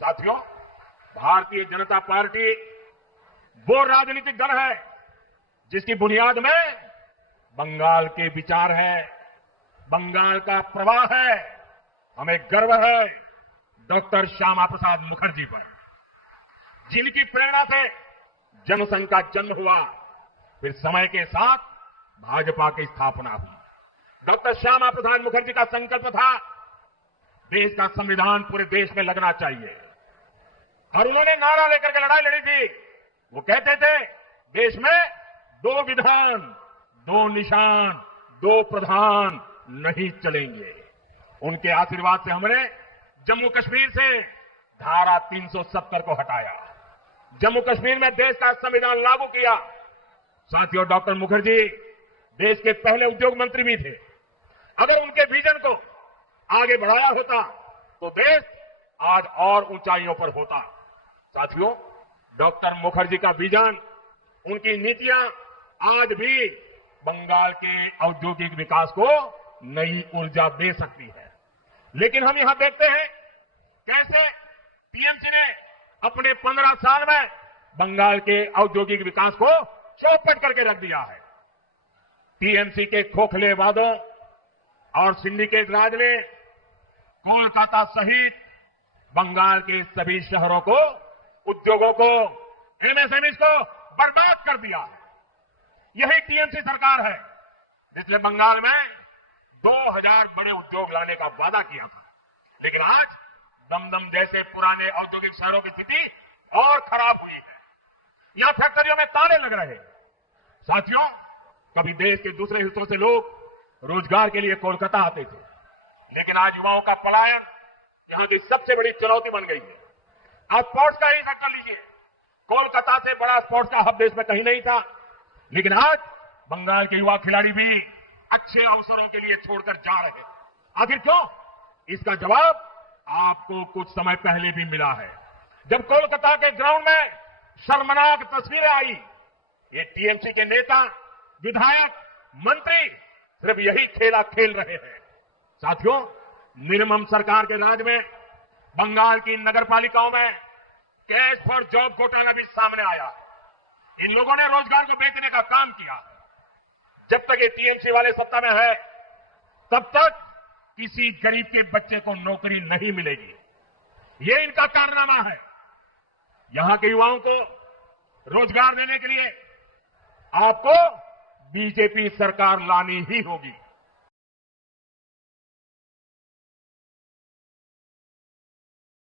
साथियों, भारतीय जनता पार्टी वो राजनीतिक दल है जिसकी बुनियाद में बंगाल के विचार है, बंगाल का प्रवाह है। हमें गर्व है डॉक्टर श्यामा प्रसाद मुखर्जी पर, जिनकी प्रेरणा से जनसंघ का जन्म हुआ, फिर समय के साथ भाजपा की स्थापना हुई। डॉक्टर श्यामा प्रसाद मुखर्जी का संकल्प था देश का संविधान पूरे देश में लगना चाहिए, और उन्होंने नारा लेकर के लड़ाई लड़ी थी। वो कहते थे देश में दो विधान, दो निशान, दो प्रधान नहीं चलेंगे। उनके आशीर्वाद से हमने जम्मू कश्मीर से धारा 370 को हटाया, जम्मू कश्मीर में देश का संविधान लागू किया। साथियों, डॉक्टर मुखर्जी देश के पहले उद्योग मंत्री भी थे। अगर उनके विजन को आगे बढ़ाया होता तो देश आज और ऊंचाइयों पर होता। साथियों, डॉक्टर मुखर्जी का विजन, उनकी नीतियां आज भी बंगाल के औद्योगिक विकास को नई ऊर्जा दे सकती है। लेकिन हम यहां देखते हैं कैसे टीएमसी ने अपने 15 साल में बंगाल के औद्योगिक विकास को चौपट करके रख दिया है। टीएमसी के खोखले वादों और सिंडिकेट राज ने कोलकाता सहित बंगाल के सभी शहरों को, उद्योगों को, एमएसएमई को बर्बाद कर दिया है। यही टीएमसी सरकार है जिसने बंगाल में 2000 बड़े उद्योग लाने का वादा किया था। लेकिन आज दमदम जैसे पुराने औद्योगिक शहरों की स्थिति और खराब हुई है। यहां फैक्ट्रियों में ताले लग रहे हैं। साथियों, कभी देश के दूसरे हिस्सों से लोग रोजगार के लिए कोलकाता आते थे, लेकिन आज युवाओं का पलायन यहां की सबसे बड़ी चुनौती बन गई है। आप स्पोर्ट्स का ही फैक्टर लीजिए, कोलकाता से बड़ा स्पोर्ट्स का हब देश में कहीं नहीं था, लेकिन आज बंगाल के युवा खिलाड़ी भी अच्छे अवसरों के लिए छोड़कर जा रहे हैं। आखिर क्यों? इसका जवाब आपको कुछ समय पहले भी मिला है, जब कोलकाता के ग्राउंड में शर्मनाक तस्वीरें आई। ये टीएमसी के नेता, विधायक, मंत्री सिर्फ यही खेला खेल रहे हैं। साथियों, निर्मम सरकार के राज में बंगाल की नगरपालिकाओं में कैश फॉर जॉब घोटाला भी सामने आया। इन लोगों ने रोजगार को बेचने का काम किया। जब तक ये टीएमसी वाले सत्ता में है, तब तक किसी गरीब के बच्चे को नौकरी नहीं मिलेगी। ये इनका कारनामा है। यहां के युवाओं को रोजगार देने के लिए आपको बीजेपी सरकार लानी ही होगी।